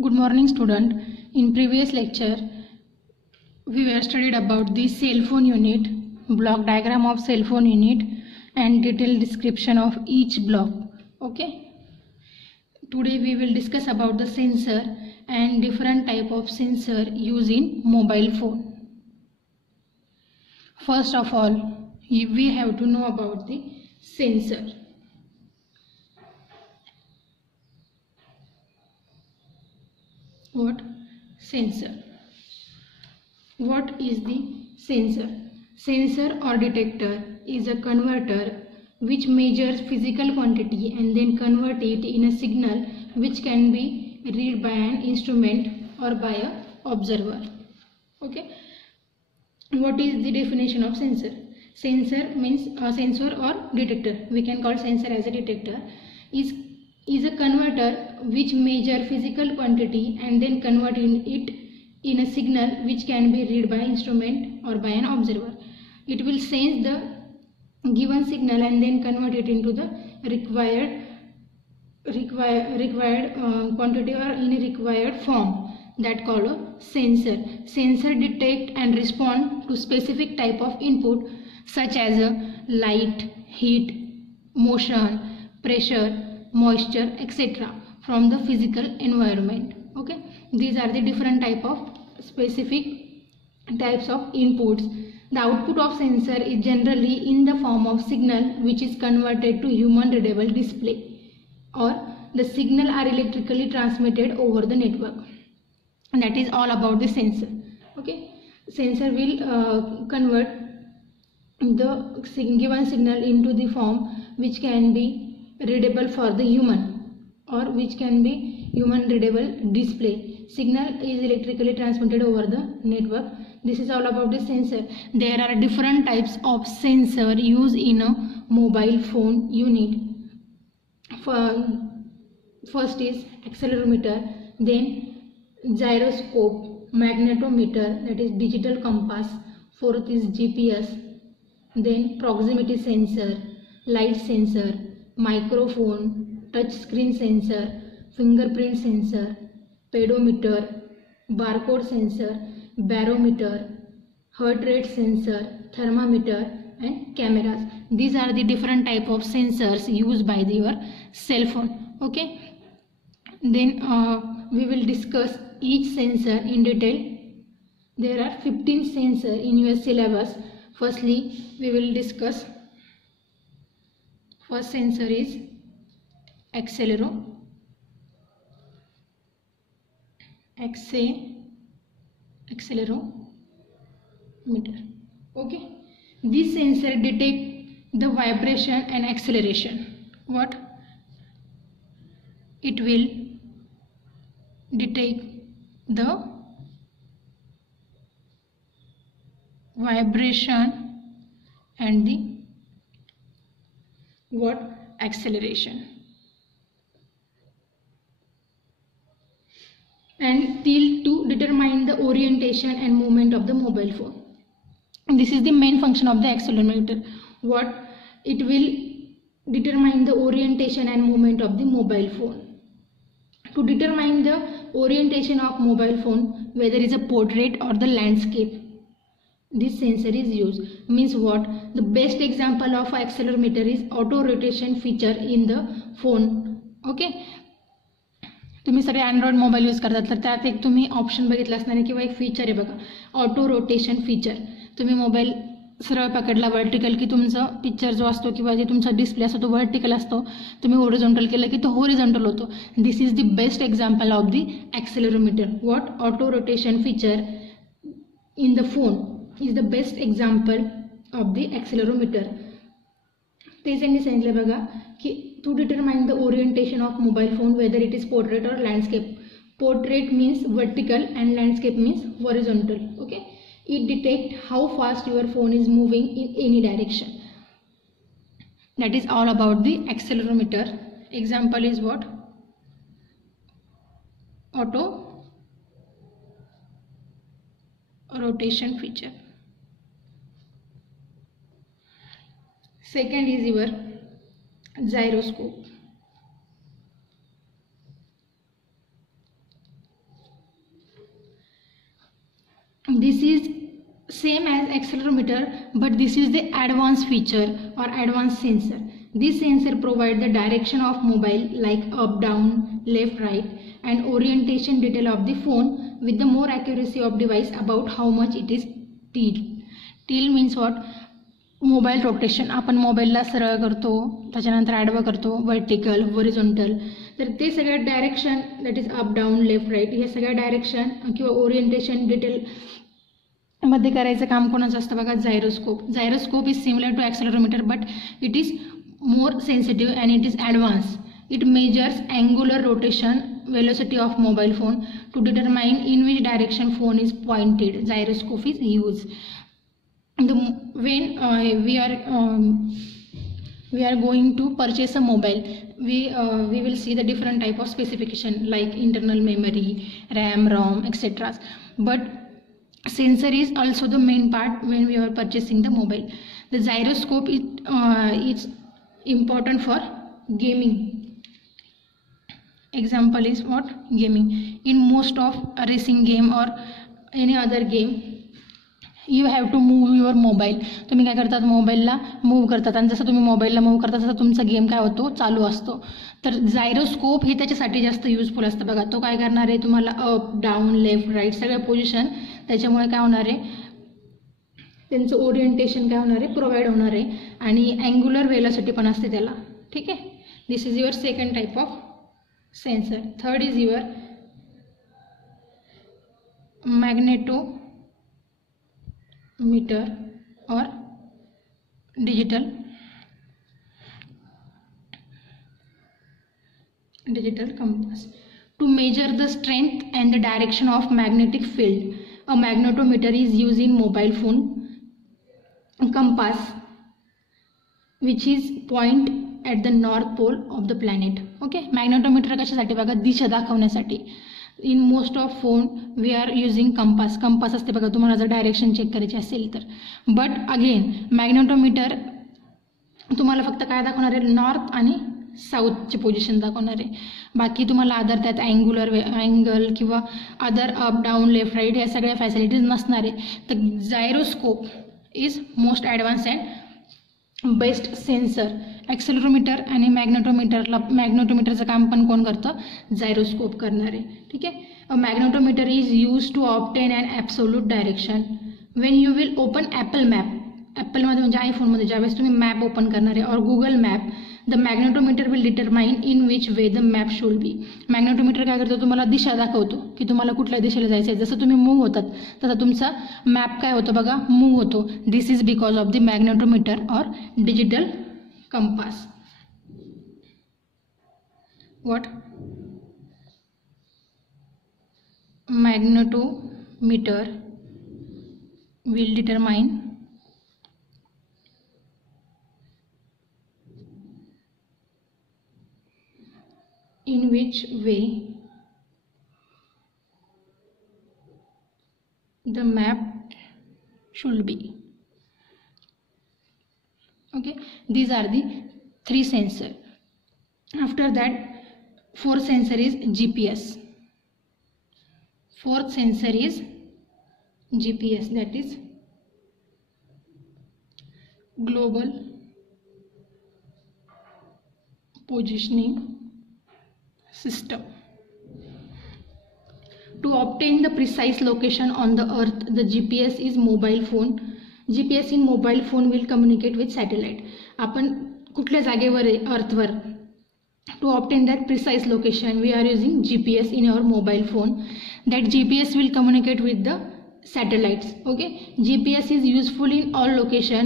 Good morning, student. In previous lecture, we were studied about the cell phone unit, block diagram of cell phone unit, and detailed description of each block. Okay. Today we will discuss about the sensor and different type of sensor used in mobile phone. First of all, we have to know about the sensor. What? Sensor. What is the sensor? Sensor or detector is a converter which measures physical quantity and then convert it in a signal which can be read by an instrument or by an observer. Okay. What is the definition of sensor? Sensor means sensor or detector. We can call sensor as a detector. Is a converter which measure physical quantity and then convert it in a signal which can be read by instrument or by an observer. It will sense the given signal and then convert it into the required quantity or in a required form, that called a sensor. Sensor detect and respond to specific type of input such as light, heat, motion, pressure, moisture, etc. from the physical environment. Okay, these are the different type of specific types of inputs. The output of sensor is generally in the form of signal which is converted to human readable display, or the signal are electrically transmitted over the network. And that is all about the sensor. Okay, sensor will convert the given signal into the form which can be readable for the human, or which can be human readable display. Signal is electrically transmitted over the network. This is all about the sensor. There are different types of sensor used in a mobile phone unit. First is accelerometer, then gyroscope, magnetometer, that is digital compass. Fourth is GPS, then proximity sensor, light sensor, microphone, touch screen sensor, fingerprint sensor, pedometer, barcode sensor, barometer, heart rate sensor, thermometer, and cameras. These are the different type of sensors used by your cell phone. Okay, then we will discuss each sensor in detail. There are 15 sensors in your syllabus. Firstly, we will discuss. First sensor is accelerometer. Okay, this sensor detect the vibration and acceleration. What? It will detect the vibration and the acceleration, and tilt to determine the orientation and movement of the mobile phone. This is the main function of the accelerometer. What? It will determine the orientation and movement of the mobile phone. To determine the orientation of mobile phone, whether it is a portrait or the landscape, this sensor is used. Means what? The best example of accelerometer is auto rotation feature in the phone. Okay, तुम्ही सगळे Android mobile use करतात तर त्यात एक तुम्ही option बघितलं असणार आहे किंवा एक फीचर आहे बघा, ऑटो रोटेशन फीचर. तुम्ही मोबाईल सरळ पकडला वर्टिकल की तुमचा पिक्चर जो असतो किंवा जे तुमचा डिस्प्ले असतो तो वर्टिकल असतो, तुम्ही हॉरिझॉन्टल केलं की तो हॉरिझॉन्टल होतो. This is the best example of the accelerometer. What? Auto rotation feature in the phone is the best example of the accelerometer. ते त्यांनी सांगितलं बघा की to determine the orientation of mobile phone whether it is portrait or landscape. Portrait means vertical and landscape means horizontal. Okay, it detects how fast your phone is moving in any direction. That is all about the accelerometer. Example is what? Auto rotation feature. Second is your gyroscope. This is same as accelerometer, but this is the advanced feature or advanced sensor. This sensor provides the direction of mobile like up, down, left, right, and orientation detail of the phone with the more accuracy of device about how much it is tilt. Tilt means what? Mobile rotation. आपण मोबाईलला सरळ करतो, त्याच्यानंतर ॲडवं करतो, vertical, horizontal. तर ते सगळ्या direction that is up, down, left, right ह्या सगळ्या डायरेक्शन किंवा ओरिएंटेशन डिटेल मध्ये करायचं काम कोणाचं असतं बघा? Gyroscope. Gyroscope is similar to accelerometer but it is more sensitive and it is advanced. It measures angular rotation velocity of mobile phone to determine in which direction phone is pointed. Gyroscope is used. When we are going to purchase a mobile, we will see the different type of specification like internal memory, RAM, ROM, etc. But sensor is also the main part when we are purchasing the mobile. The gyroscope is important for gaming. Example is what? Gaming. In most of a racing game or any other game, you have to move your mobile. तुम्ही काय करतात? मोबाईलला move करतात आणि जसं तुम्ही मोबाईलला move करता तसं तुमचा गेम काय होतो? चालू असतो. तर जायरोस्कोप हे त्याच्यासाठी जास्त युजफुल असतं बघा. तो काय करणार आहे? तुम्हाला अप, डाऊन, लेफ्ट, राईट सगळ्या पोझिशन त्याच्यामुळे काय होणार आहे? त्यांचं ओरिएंटेशन काय होणार आहे? प्रोव्हाइड होणार आहे आणि अँग्युलर वेलॉसिटी पण असते त्याला. ठीक आहे. This is your second type of sensor. Third is your magnetometer और digital compass. To measure the strength and the direction of magnetic field, a magnetometer is used in mobile phone compass which is point at the north pole of the planet. Okay, magnetometer कशासाठी बघा? दिशा दाखवण्यासाठी. In most of phone we are using compass असते बघा तुम्हाला जर direction check करायची असेल तर. बट अगेन मॅग्नेटोमीटर तुम्हाला फक्त काय दाखवणार आहे? नॉर्थ आणि साऊथची पोझिशन दाखवणार आहे. बाकी तुम्हाला अदर त्यात अँगल किंवा other up, down, left, right या सगळ्या फॅसिलिटीज नसणार आहे. तर gyroscope is most advance and best sensor. Accelerometer आणि मॅग्नेटोमीटरचं काम पण कोण करतं? जायरोस्कोप करणार आहे. ठीक आहे. A magnetometer is use to obtain and absolute direction. When you will open Apple map, ॲपलमध्ये म्हणजे आयफोनमध्ये ज्यावेळेस तुम्ही मॅप ओपन करणार आहे और Google map, the magnetometer will determine in which way the map should be. Magnetometer काय करतो? तुम्हाला दिशा दाखवतो की तुम्हाला कुठल्या दिशेला जायचं आहे. जसं तुम्ही मूव्ह होतात तसं तुमचा मॅप काय होतो बघा? मूव्ह होतो. This is because of the magnetometer और digital compass. What? Magnetometer will determine in which way the map should be. Okay, these are the three sensor. After that, fourth sensor is GPS. Fourth sensor is GPS, that is global positioning system. To obtain the precise location on the earth, the GPS is mobile phone. GPS in mobile phone will communicate with satellite. आपण कुठल्या जागेवर आहे अर्थवर? To obtain that precise location, we are using GPS in our mobile phone. That GPS will communicate with the satellites. Okay, GPS is useful in all location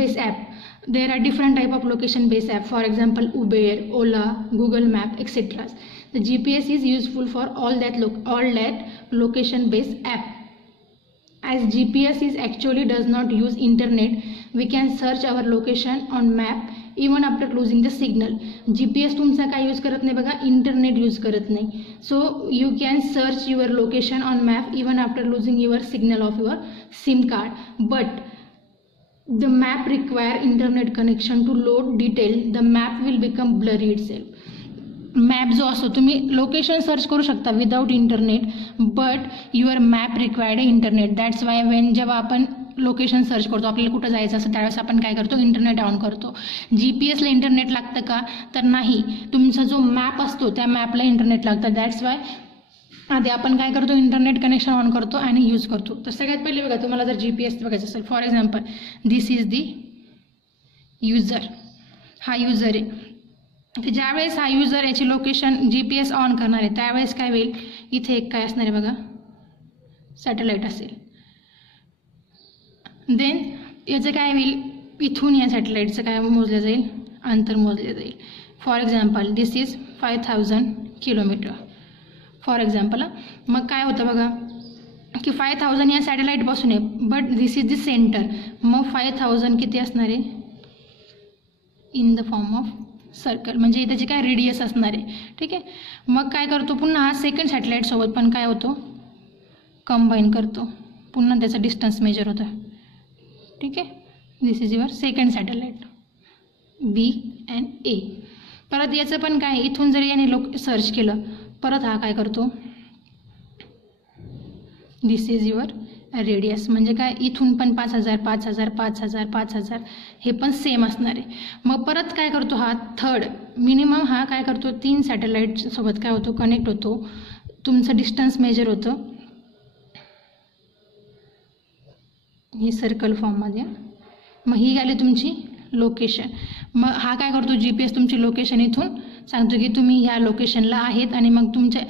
based app. There are different type of location based app. For example, Uber, Ola, Google Map, etc. The GPS is useful for all that location based app. As GPS is actually does not use internet, we can search our location on map even after losing the signal. GPS तुमचा काय use करत नाही बघा? Internet use करत नाही. So you can search your location on map even after losing your signal of your SIM card. But the map require internet connection to load detail. The map will become blurry itself. Map जो असतो तुम्ही location search करू शकता without internet, but your map required internet. That's why when जेव्हा आपण location search करतो आपल्याला कुठं जायचं असं त्यावेळेस आपण काय करतो, इंटरनेट ऑन करतो. GPS ला इंटरनेट लागतं का, तर नाही. तुमचा जो मॅप असतो त्या मॅपला इंटरनेट लागतं. दॅट्स वाय आधी आपण काय करतो, इंटरनेट कनेक्शन ऑन करतो आणि यूज करतो. तर सगळ्यात पहिले बघा, तुम्हाला जर GPS बघायचं असेल, for example this is the user, हा युजर आहे. तर ज्यावेळेस हा युजर याची लोकेशन GPS ऑन करणार आहे त्यावेळेस काय होईल, इथे एक काय असणार आहे बघा, सॅटेलाईट असेल. देन याचं काय होईल, इथून या सॅटेलाईटचं काय मोजलं जाईल, अंतर मोजलं जाईल. For example this is 5000 kilometre for example. मग काय होतं बघा की 5000 या सॅटेलाईटपासून आहे, but this is the centre. मग 5000 किती असणार आहे, in the form of circle, म्हणजे त्याची काय रेडियस असणार आहे. ठीक आहे. मग काय करतो, पुन्हा हा सेकंड सॅटेलाईटसोबत पण काय होतो, कंबाईन करतो, पुन्हा त्याचा डिस्टन्स मेजर होतं. ठीक आहे. This is your second satellite B and A. परत याचं पण काय, इथून जर याने सर्च केलं, परत हा काय करतो, दिस इज युअर रेडियस, म्हणजे काय इथून पण 5000 5000 5000 5000 हे पण सेम असणार आहे. मग परत काय करतो हा थर्ड मिनिमम, हा काय करतो 3 सॅटेलाईट सोबत काय होतो, कनेक्ट होतो, तुमचं डिस्टन्स मेजर होतं ही सर्कल फॉर्ममध्ये. मग ही झाली तुमची लोकेशन. मग हा काय करतो, GPS तुमची लोकेशन इथून सांगतो की तुम्ही ह्या लोकेशनला आहेत. आणि मग तुमच्या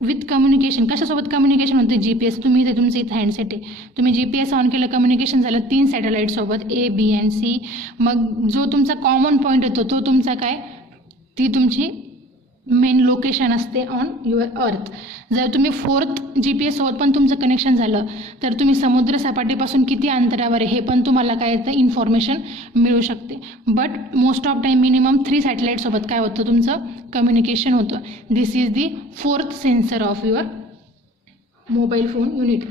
विथ कम्युनिकेशन, कशासोबत कम्युनिकेशन होतं, GPS. तुम्ही इथे तुमचं इथं हँडसेट आहे, तुम्ही GPS ऑन केलं, कम्युनिकेशन झालं 3 सॅटेलाईटसोबत A B and C. मग जो तुमचा कॉमन पॉईंट येतो तो तुमचा काय, ती तुमची मेन लोकेशन असते ऑन युअर अर्थ. जर तुम्ही 4th GPS सोबत पण तुमचं कनेक्शन झालं तर तुम्ही समुद्र सपाटीपासून किती अंतरावर आहे हे पण तुम्हाला काय येतं, इन्फॉर्मेशन मिळू शकते. But most of time minimum 3 सॅटेलाईटसोबत काय होतं, तुमचं कम्युनिकेशन होतं. This is the 4th sensor of your mobile phone unit.